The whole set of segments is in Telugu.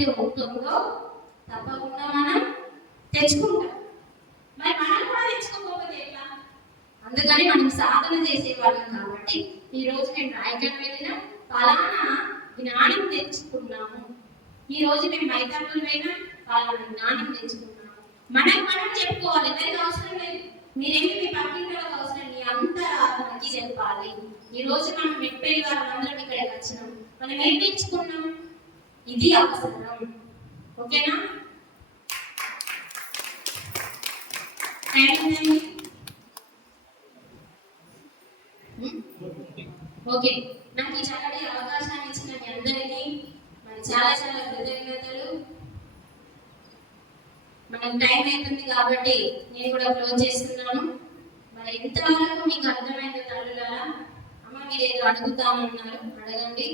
ఏదైతే ఉంటుందో తప్పకుండా మనం తెచ్చుకుంటాం. మరి మనం కూడా తెచ్చుకోకపోతే ఎట్లా? అందుకని మనం సాధన చేసేవాళ్ళం కాబట్టి ఈ రోజు నేను రాయగడ వెళ్ళిన ఫలానా జ్ఞానం తెచ్చుకున్నాము. ఈ రోజు మేము మైతాపులు పోయినా ఫలానా జ్ఞానం తెచ్చుకున్నాము. మనం మనం చెప్పుకోవాలి ఎవరికి అవసరం లేదు. మీరేమి మీ పక్కింటి అవసరం లేదు. అంతరాత్మకి చెప్పాలి. ఈ రోజు మనం మెట్పేరి అందరం ఇక్కడికి వచ్చినాం. మనం ఏం తెచ్చుకున్నాం? ఇది అవసరం. ఓకేనా? Okay hmm? నాకు ఈ చక్కటి అవకాశాన్ని ఇచ్చిన మీ అందరికీ మరి చాలా చాలా కృతజ్ఞతలు. మనకు టైం అవుతుంది కాబట్టి నేను కూడా క్లోజ్ చేస్తున్నాను. మరి ఎంతవరకు మీకు అర్థమైంది తల్లులారా? అమ్మ మీరు ఏదో అడుగుతామన్నారు అడగండి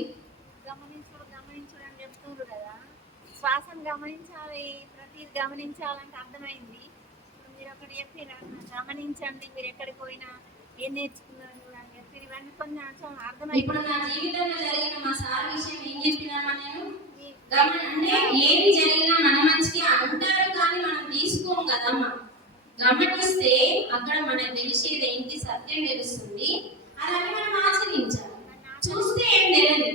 గమనించుడు గమనించుడు అని చెప్తుండ్రు కదా శ్వాసను గమనించాలి ప్రతిది గమనించాలంటే అర్థమైంది. మీరు ఒకటి చెప్పిన గమనించండి మీరు ఎక్కడికి పోయినా ఏం నేర్చుకున్నారు అని చెప్పి ఇవన్నీ కొన్ని కొంచెం ఇప్పుడు అర్థమైంది నా జీవితంలో జరిగిన మా సార్ విషయం ఏం చెప్పినామా నేను అంటే ఏది జరిగినా మన మంచికి అంటారు కానీ మనం తీసుకోం కదమ్మా. గమనిస్తే అక్కడ మనకు తెలిసేది ఏంటి సత్యం తెలుస్తుంది. అలాగే మనం ఆచరించాలి. చూస్తే ఏం తెలియదు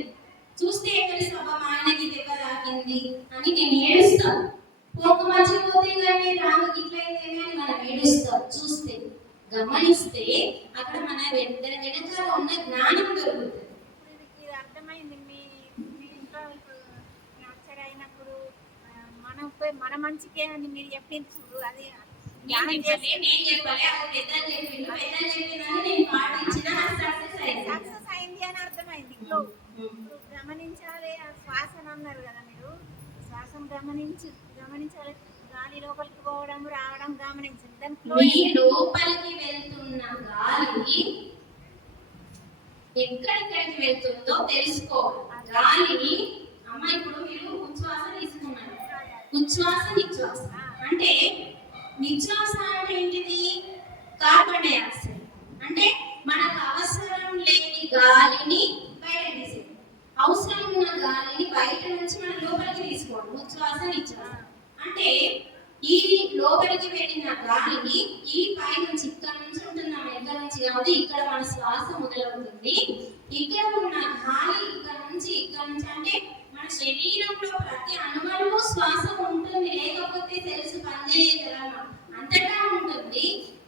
చూస్తే ఏం తెలుసు అబ్బా మా ఆయనకి దెబ్బ తాకింది అని నేను ఏడుస్తాను. పోక మర్చిపోతే కానీ రాముకి ఇట్లయిందేమి అని మనం ఏడుస్తాం. చూస్తే గమనిస్తే అక్కడ మన వెనక వెనకాల ఉన్న జ్ఞానం దొరుకుతుంది. మనం మంచికే అని మీరు చెప్పింది చూడు అది నేను చెప్పాలి, చెప్పిండు, చెప్పిందని నేను పాటించిన సక్సెస్ అయింది. అని అర్థమైంది. గమనించాలి శ్వాసను అన్నారు కదా మీరు. శ్వాసను గమనించి గమనించాలి. గాలి లోపలికి పోవడం రావడం గమనించండి. మీ? లోపలికి వెళ్తున్న గాలి ఎక్కడెక్కడికి వెళ్తుందో తెలుసుకోవాలి. గాలిని అమ్మ ఇప్పుడు మీరు ఉచ్ఛ్వాస తీసుకున్నారు ఉచ్ఛ్వాస నిశ్వాస. అంటే నిశ్వాస అంటే ఏంటిది? కార్బన్ డైఆక్సైడ్ అంటే మనకు అవసరం లేని గాలిని బయట తీసేది అవసరం ఉన్న గాలిని బయట నుంచి మన లోపలికి తీసుకోవడం ఉచ్ఛ్వాస అంటే ఈ లోపలికి వెళ్ళిన గాలిని ఈ పై నుంచి ఇక్కడ నుంచి ఉంటున్న ఎక్కడ నుంచి కాదు ఇక్కడ మన శ్వాస మొదలవుతుంది. ఇక్కడ ఉన్న గాలి ఇక్కడ నుంచి ఇక్కడ నుంచి అంటే మన శరీరంలో ప్రతి అణువణువు శ్వాస ఉంటుంది లేకపోతే తెలుసు పనిచేయదు అంతటా ఉంటుంది.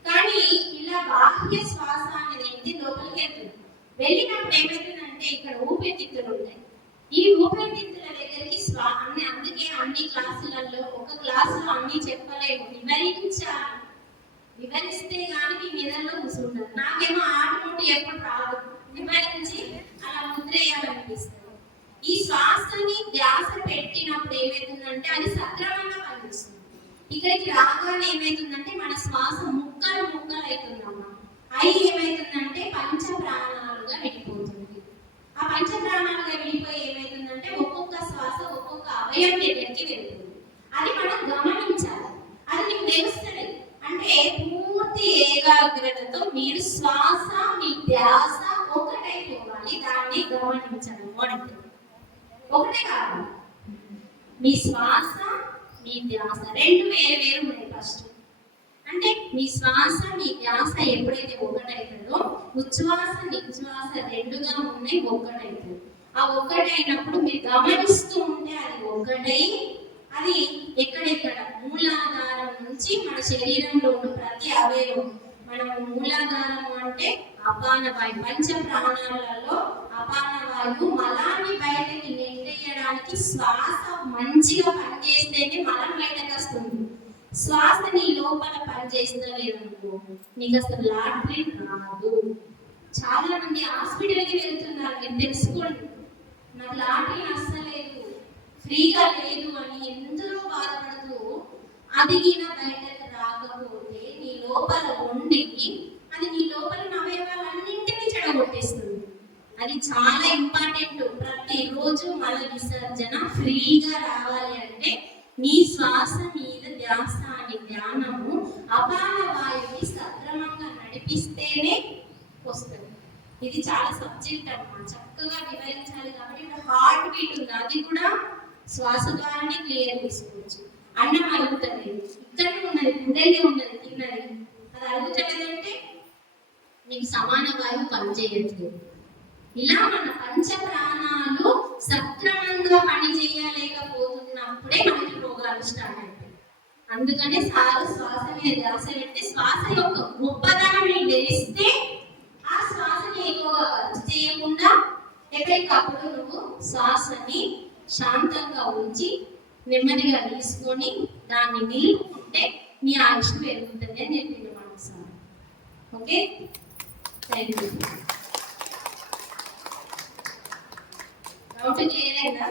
కానీ ఇలా బాహ్య శ్వాస అనేది ఏంటి? లోపలికి వెళ్తుంది. వెళ్ళినప్పుడు ఏమవుతుందంటే ఇక్కడ ఊపిరితిత్తులు ఉంటాయి. ఈ ఊపిరితిత్తుల దగ్గరికి స్వా అన్ని అన్ని క్లాసులలో ఒక క్లాసులో అన్ని చెప్పలేము వివరించాలి వివరిస్తే కానీ మీ మెదడులో కూర్చుంటారు నాకేమో ఆటమూటి ఎప్పుడు రాదు. వివరించి అలా ముద్రేయాలనిపిస్తుంది. ఈ శ్వాసని ధ్యాస పెట్టినప్పుడు ఏమవుతుందంటే అది సక్రమంగా పనిచేస్తుంది. ఇక్కడికి రాగానే ఏమవుతుందంటే మన శ్వాస ముక్కలు ముక్కలు అవుతుందమ్మా అయి ఏమవుతుందంటే పంచ ప్రాణాలుగా ఏకాగ్రతతో మీరు శ్వాస మీ ధ్యాస ఒకటైపోవాలి దాన్ని గమనించడం అంటే ఒకటే కాదు. మీ శ్వాస మీ ధ్యాస రెండు వేరు వేరు ఉన్నాయి ఫస్ట్ అంటే మీ శ్వాస మీ ధ్యాస ఎప్పుడైతే ఒకటైతుందో ఉచ్ఛ్వాస నిశ్వాస రెండుగా ఉన్నాయి ఒక్కటైతుంది ఆ ఒక్కటైనప్పుడు మీరు గమనిస్తూ ఉంటే అది ఒక్కటై అది ఎక్కడెక్కడ? మూలాధారం నుంచి మన శరీరంలో ఉన్న ప్రతి అవయవం. మనం మూలాధారం అంటే అపాన వాయు పంచ ప్రాణాలలో అపాన వాయువు మలాన్ని బయటకి నెట్టేయడానికి శ్వాస మంచిగా పనిచేస్తేనే మలం బయటకు వస్తుంది శ్వాస నీ లోపల పనిచేస్తా లేదనుకో నీకు అసలు లాటరీ రాదు. చాలా మంది హాస్పిటల్కి వెళ్తున్నారు. మీరు తెలుసుకోండి. నాకు లాటరీ అస్సలేదు. ఫ్రీగా లేదు అని ఎందరో బాధపడుతూ అదిగిన బయట లోపల అది నీ లోపల అవయవాలన్నింటినీ చెడగొట్టేస్తుంది. అది చాలా ఇంపార్టెంట్ ప్రతిరోజు మల విసర్జన ఫ్రీగా రావాలి అంటే నీ శ్వాస మీద ధ్యాస అని ధ్యానము అపాన వాయువుని సక్రమంగా నడిపిస్తేనే వస్తుంది. ఇది చాలా సబ్జెక్ట్ అనమాట చక్కగా వివరించాలి కాబట్టి ఇప్పుడు హార్ట్ బీట్ ఉంది. అది కూడా శ్వాస ద్వారానే క్లియర్ చేసుకోవచ్చు. అన్నం అడుగుతుంది ఇక్కడనే ఉన్నది గుండెల్ని ఉన్నది తిన్నది. అది నీకు సమాన వాయువు పనిచేయట్లేదు. ఇలా మన పంచ ప్రాణాలు సక్రమంగా పని చేయలేకపోతున్నప్పుడే మనకి రోగాలు స్టార్ట్ అవుతాయి. అందుకనే సారు శ్వాస మీద ధ్యాస పెట్టి శ్వాస యొక్క గొప్పదనం నీకు తెలిస్తే ఆ శ్వాసని ఎక్కువగా ఖర్చు చేయకుండా ఎక్కడికప్పుడు నువ్వు శ్వాసని శాంతంగా ఉంచి నెమ్మదిగా తీసుకొని దాన్ని నిలుపుకుంటే మీ ఆయుష్ పెరుగుతుంది అని okay? Thank you doubt clear అయిందా